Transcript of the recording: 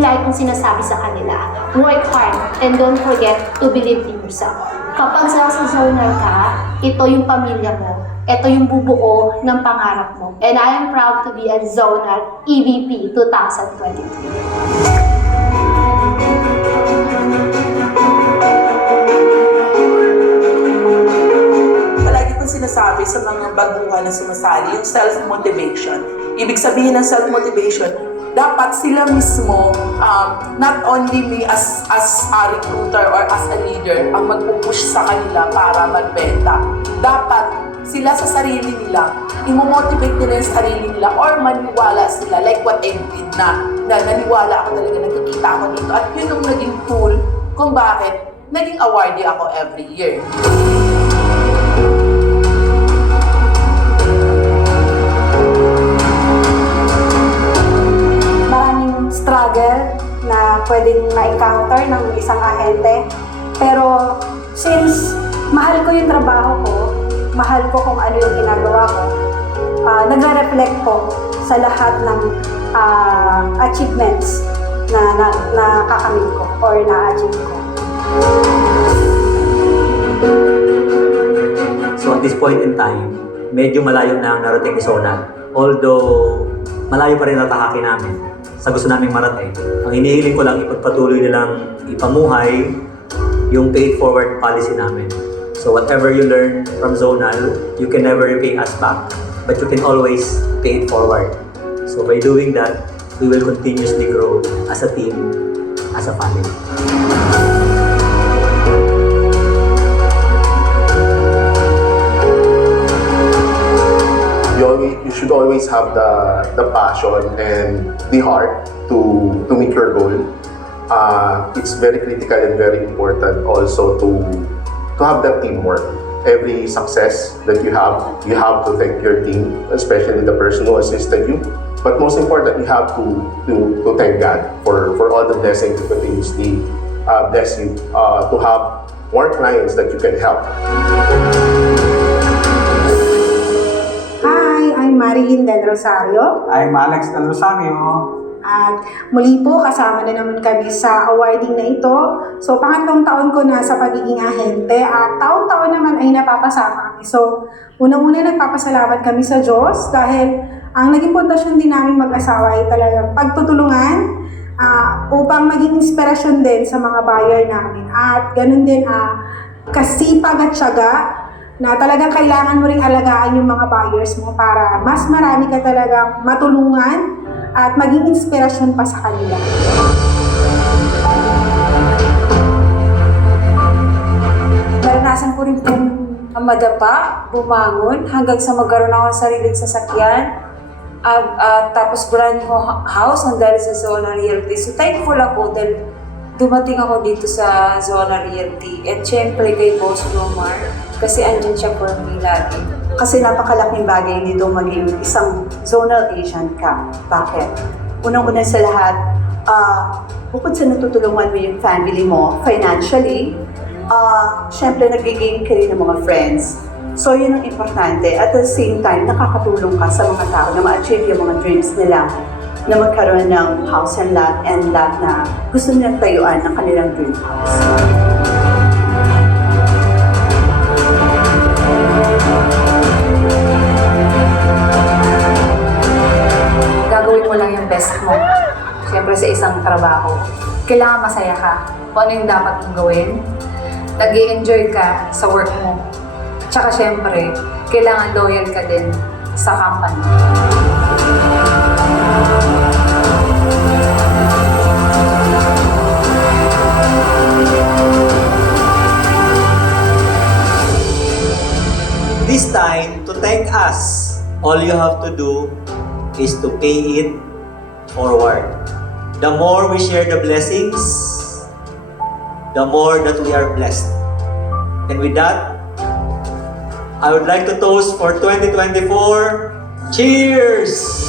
lagi kong sinasabi sa kanila, work hard and don't forget to believe in yourself. Kapag sa zonal ka, ito yung pamilya mo. Ito yung bubuo ng pangarap mo. And I am proud to be a Zonal EVP 2023. Palagi kong sinasabi sa mga baguhan na sumasali, yung self-motivation. Ibig sabihin ng self-motivation, dapat sila mismo, not only me as a recruiter or as a leader, ang magpupush sa kanila para magbenta. Dapat sila sa sarili nila, imomotivate nila yung sarili nila or maniwala sila like what I did na naniwala ako talaga, nagkikita ako dito at yun yung naging tool kung bakit naging awardee ako every year. Maraming struggle na pwedeng na-encounter ng isang ahente, pero since mahal ko yung trabaho ko, mahal ko kung ano yung ginagawa ko, nagre-reflect po sa lahat ng achievements na nakakamit ko or na-achieve ko. So at this point in time, medyo malayo na ang narating ni Zonal. Although malayo pa rin natahakin namin sa gusto naming marating. Ang hinihiling ko lang ipagpatuloy nilang ipamuhay yung paid forward policy namin. So whatever you learn from Zonal, you can never repay us back, but you can always pay it forward. So by doing that, we will continuously grow as a team, as a family. You should always have the passion and the heart to meet your goal. It's very critical and very important also to have that teamwork. Every success that you have to thank your team, especially the person who assisted you. But most important, you have to thank God for all the blessings that continuously bless you, to have more clients that you can help. Hi, I'm Marilyn Del Rosario. I'm Alex Del Rosario. At muli po, kasama na naman kami sa awarding na ito. So, pangatlong taon ko na sa pagiging ahente at taon-taon naman ay napapasama kami. So, unang-una nagpapasalamat kami sa Diyos dahil ang naging pundasyon din namin mag-asawa ay talagang pagtutulungan upang maging inspirasyon din sa mga buyer namin. At ganun din, kasipag at tiyaga na talagang kailangan mo ring alagaan yung mga buyers mo para mas marami ka talagang matulungan at maging inspirasyon pa sa kanila. Naranasan ko rin pong madapa, bumangon, hanggang sa magkaroon ako ng sariling sasakyan. Tapos brand new house ng dahil sa Zonal Realty. So thankful ako dahil dumating ako dito sa Zonal Realty. At syempre kay Boss Romar, kasi andyan siya for me lagi. Kasi napakalaking bagay nito maging isang zonal agent ka. Bakit? Unang-una sa lahat, bukod sa natutulungan mo yung family mo financially, syempre nagiging ka rin ng mga friends. So yun ang importante. At the same time, nakakatulong ka sa mga tao na ma-achieve yung mga dreams nila na magkaroon ng house and lot na gusto nilang tayuan ng kanilang dream house. Gagawin mo lang yung best mo. Siyempre sa isang trabaho. Kailangan masaya ka. Kung ano yung dapat mong gawin. Nag-i-enjoy ka sa work mo. Tsaka siyempre, kailangan loyal ka din sa company. This time, to thank us, all you have to do is to pay it forward. The more we share the blessings, the more that we are blessed. And with that, I would like to toast for 2024. Cheers!